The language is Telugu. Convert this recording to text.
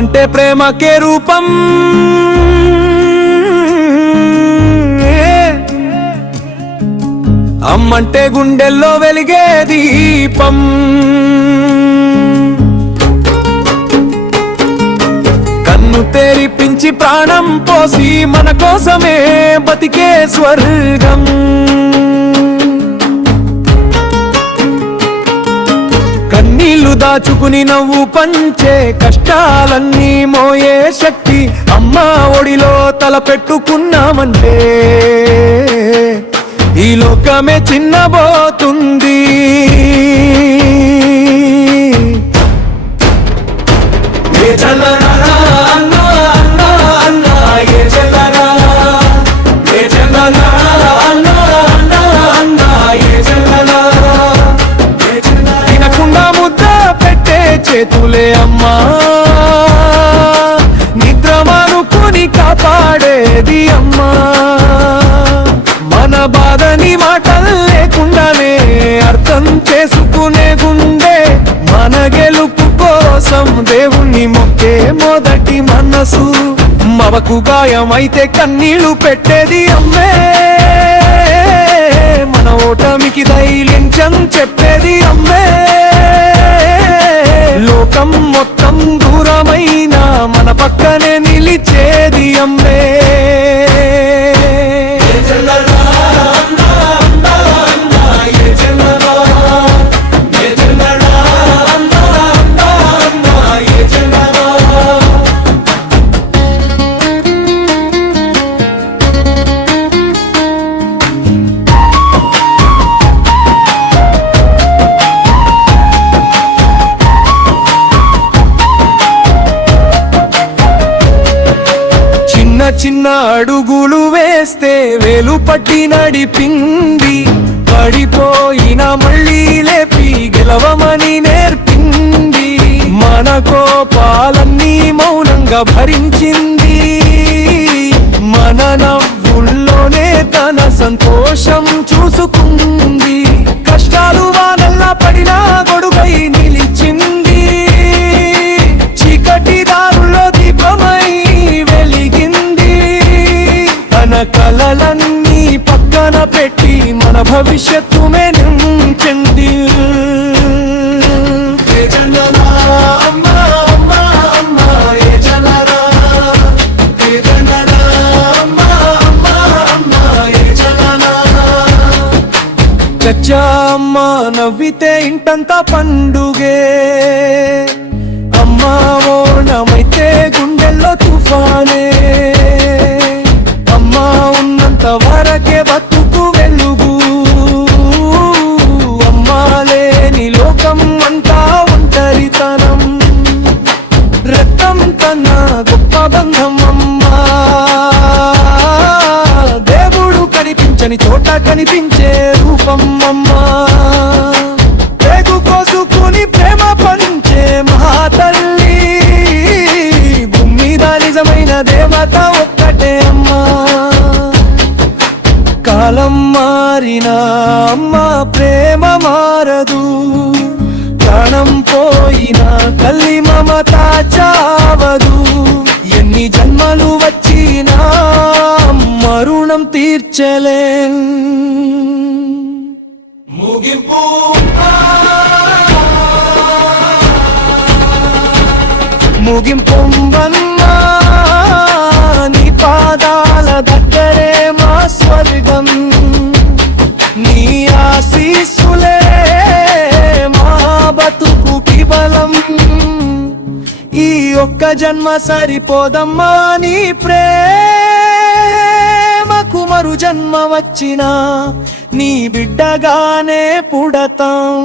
అమ్మంటే ప్రేమకే రూపం, అమ్మంటే గుండెల్లో వెలిగే దీపం. కన్ను తెరిపించి ప్రాణం పోసి మన కోసమే బతికే స్వర్గం. కన్నీళ్లు దాచుకుని నవ్వు పంచే, కష్టాలన్నీ మోయే శక్తి అమ్మా ఒడిలో తల పెట్టుకున్నామంటే ఈ లోకమే చిన్నబోతుంది. ఏ చల్లరా అన్నా అన్నా అన్నా, ఏ చల్లరా, ఏ చల్లరా అన్నా అన్నా అన్నా, ఏ చల్లరా. తినకుండా ముద్ద పెట్టే చేతులే అమ్మా, నిద్ర మానుకుని కాపాడేది అమ్మా. మన బాధని మాటలు లేకుండానే అర్థం చేసుకునే గుండె, మన గెలుపు కోసం దేవుణ్ణి మొక్కే మొదటి మనసు. మవకు గాయమైతే కన్నీళ్లు పెట్టేది అమ్మే, మన ఓటమికి ధైర్యం చెప్పేది అమ్మే. లోకం మొత్తం దూరమైన మన పక్కనే నిలిచేది అమ్మే. చిన్న అడుగులు వేస్తే వేలు పట్టి నడిపింది, పడిపోయిన మళ్ళీ లేపి గెలవమని నేర్పింది. మన కోపాలన్నీ మౌనంగా భరించింది, మన నవ్వుల్లోనే తన సంతోషం చూసుకుంది. కష్టాలు వానల్లా పడినా గొడుగై నిలిచింది, చీకటి దారుల్లో దీపమై వెలిగింది. తన కలలన్నీ పక్కన పెట్టి మన భవిష్యత్తు నించింది. చచ్చా అమ్మ నవ్వితే ఇంటంతా పండుగే, అమ్మా ఓణమైతే గుండెల్లో తుఫానే. అమ్మా ఉన్నంత వరకే బతుకు వెలుగు, అమ్మా లేని లోకం అంతా ఒంటరితనం. రక్తం కన్నా గొప్ప బంధం అమ్మా, దేవుడు కనిపించని చోట కనిపించే రూపం అమ్మా. పేగు కోసుకుని ప్రేమ పంచే మహాతల్లి, భూమి మీద నిజమైన దేవత ఒక్కటే అమ్మా. కాలం మారినా అమ్మా ప్రేమ మారదు, ప్రాణం పోయినా తల్లి మమత చావదు. ఎన్ని జన్మలు వచ్చినా మరుణం తీర్చలేం. ముగింపు ముగింపుంబన్నా నీ పాదాల దగ్గరే మా స్వర్గం, నీ ఆశీస్సులే మా బతుకుకి బలం. ఈ ఒక్క జన్మ సరిపోదమ్మా నీ ప్రేమకు, మరు జన్మ వచ్చినా నీ బిడ్డగానే పుడతాం.